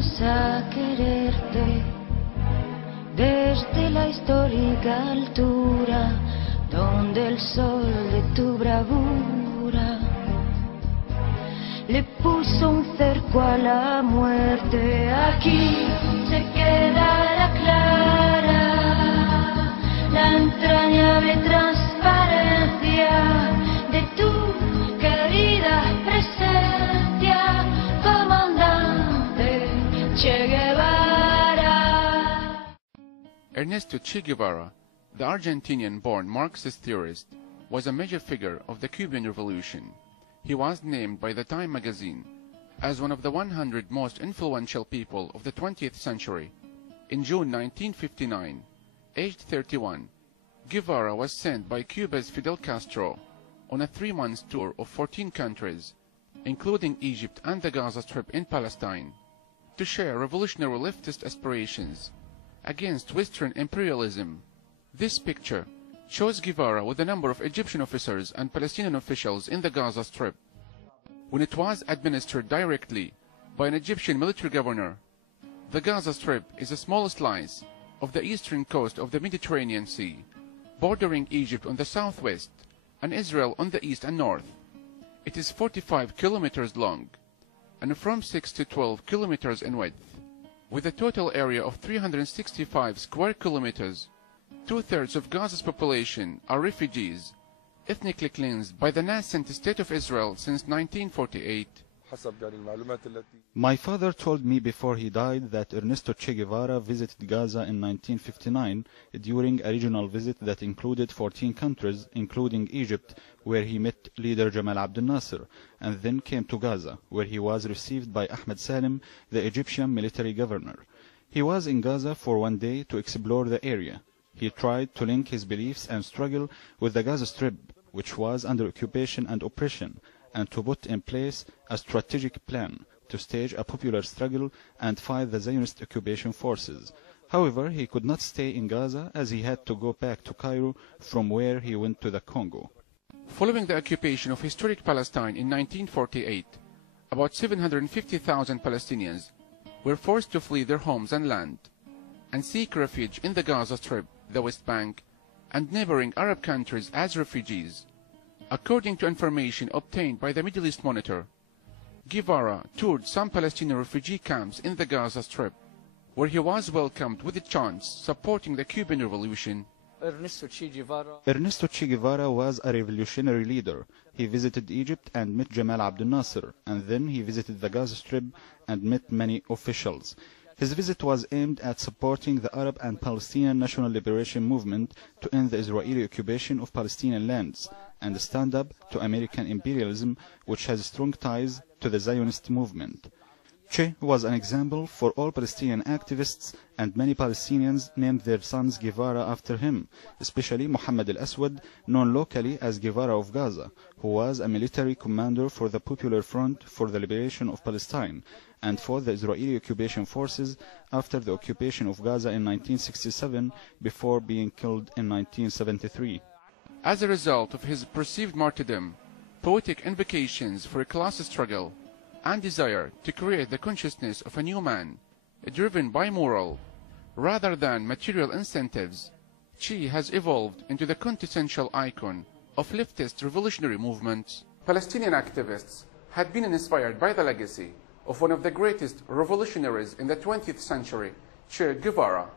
aprendimos a quererte desde la histórica altura donde el sol de tu bravura le puso un cerco a la muerte. Aquí se quedará clara la entrañable transparencia de tu querida presencia, comandante Che Guevara. Ernesto Che Guevara, the Argentinian-born Marxist theorist, was a major figure of the Cuban Revolution. He was named by the Time magazine as one of the 100 most influential people of the 20th century. In June 1959, aged 31, Guevara was sent by Cuba's Fidel Castro on a 3-month tour of 14 countries, including Egypt and the Gaza Strip in Palestine, to share revolutionary leftist aspirations against Western imperialism. This picture shows Guevara with a number of Egyptian officers and Palestinian officials in the Gaza Strip. When it was administered directly by an Egyptian military governor, the Gaza Strip is a small slice of the eastern coast of the Mediterranean Sea, bordering Egypt on the southwest and Israel on the east and north. It is 45 kilometers long and from 6 to 12 kilometers in width, with a total area of 365 square kilometers. 2/3 of Gaza's population are refugees, ethnically cleansed by the nascent State of Israel since 1948. My father told me before he died that Ernesto Che Guevara visited Gaza in 1959 during a regional visit that included 14 countries, including Egypt, where he met leader Jamal Abdel Nasser, and then came to Gaza, where he was received by Ahmed Salim, the Egyptian military governor. He was in Gaza for one day to explore the area. He tried to link his beliefs and struggle with the Gaza Strip, which was under occupation and oppression, and to put in place a strategic plan to stage a popular struggle and fight the Zionist occupation forces. However, he could not stay in Gaza as he had to go back to Cairo, from where he went to the Congo. Following the occupation of historic Palestine in 1948, about 750,000 Palestinians were forced to flee their homes and land and seek refuge in the Gaza Strip, the West Bank, and neighboring Arab countries as refugees. According to information obtained by the Middle East Monitor, Guevara toured some Palestinian refugee camps in the Gaza Strip, where he was welcomed with a chant supporting the Cuban Revolution. Ernesto Che Guevara was a revolutionary leader. He visited Egypt and met Jamal Abdel Nasser, and then he visited the Gaza Strip and met many officials. His visit was aimed at supporting the Arab and Palestinian National Liberation Movement to end the Israeli occupation of Palestinian lands and stand up to American imperialism, which has strong ties to the Zionist movement. Che was an example for all Palestinian activists, and many Palestinians named their sons Guevara after him, especially Mohammed al-Aswad, known locally as Guevara of Gaza, who was a military commander for the Popular Front for the Liberation of Palestine and for the Israeli occupation forces after the occupation of Gaza in 1967, before being killed in 1973. As a result of his perceived martyrdom, poetic invocations for a class struggle, and desire to create the consciousness of a new man, driven by moral rather than material incentives, Che has evolved into the quintessential icon of leftist revolutionary movements. Palestinian activists had been inspired by the legacy of one of the greatest revolutionaries in the 20th century, Che Guevara.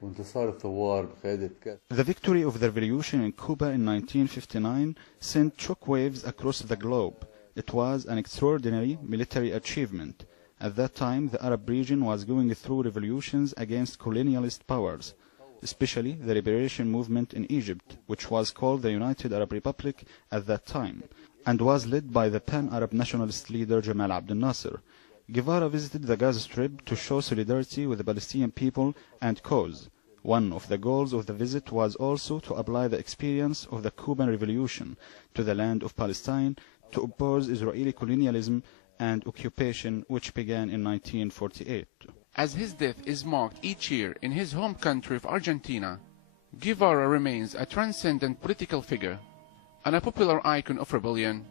The victory of the revolution in Cuba in 1959 sent shockwaves across the globe. It was an extraordinary military achievement. At that time, the Arab region was going through revolutions against colonialist powers, especially the liberation movement in Egypt, which was called the United Arab Republic at that time, and was led by the pan-Arab nationalist leader Jamal Abdel Nasser. Guevara visited the Gaza Strip to show solidarity with the Palestinian people and cause. One of the goals of the visit was also to apply the experience of the Cuban Revolution to the land of Palestine to oppose Israeli colonialism and occupation, which began in 1948. As his death is marked each year in his home country of Argentina, Guevara remains a transcendent political figure and a popular icon of rebellion.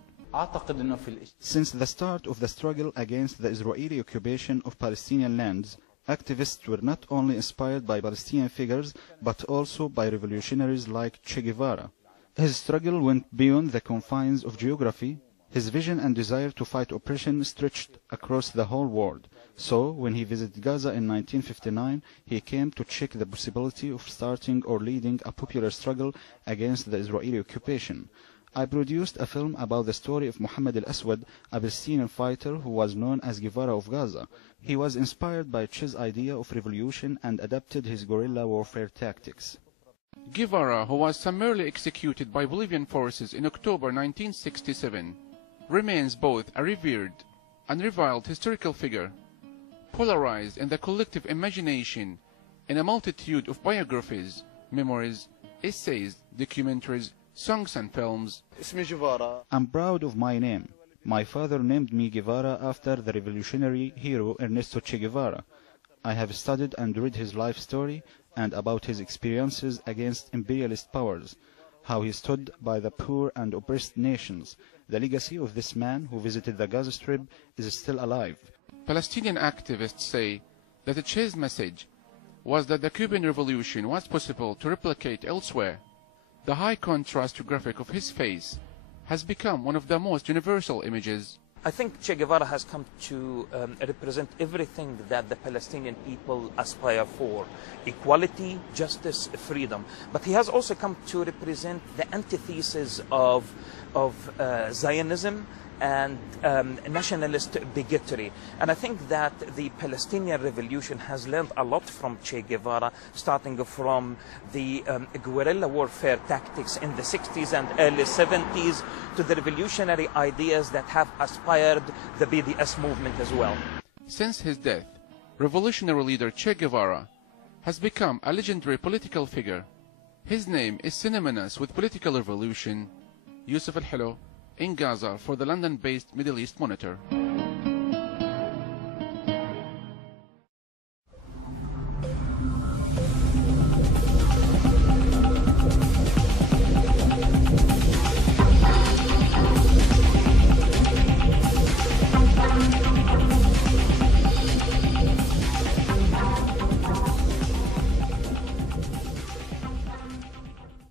Since the start of the struggle against the Israeli occupation of Palestinian lands, activists were not only inspired by Palestinian figures, but also by revolutionaries like Che Guevara. His struggle went beyond the confines of geography. His vision and desire to fight oppression stretched across the whole world. So, when he visited Gaza in 1959, he came to check the possibility of starting or leading a popular struggle against the Israeli occupation. I produced a film about the story of Muhammad al-Aswad, a Palestinian fighter who was known as Guevara of Gaza. He was inspired by Che's idea of revolution and adapted his guerrilla warfare tactics. Guevara, who was summarily executed by Bolivian forces in October 1967, remains both a revered and reviled historical figure, polarized in the collective imagination in a multitude of biographies, memoirs, essays, documentaries, songs and films. I'm proud of my name. My father named me Guevara after the revolutionary hero Ernesto Che Guevara. I have studied and read his life story and about his experiences against imperialist powers, how he stood by the poor and oppressed nations. The legacy of this man who visited the Gaza Strip is still alive. Palestinian activists say that Che's message was that the Cuban Revolution was possible to replicate elsewhere. The high contrast graphic of his face has become one of the most universal images. I think Che Guevara has come to represent everything that the Palestinian people aspire for: equality, justice, freedom. But he has also come to represent the antithesis of Zionism and nationalist bigotry. And I think that the Palestinian revolution has learned a lot from Che Guevara, starting from the guerrilla warfare tactics in the 60s and early 70s to the revolutionary ideas that have inspired the BDS movement as well. Since his death, revolutionary leader Che Guevara has become a legendary political figure. His name is synonymous with political revolution. Yusuf Al-Hilo in Gaza for the London-based Middle East Monitor.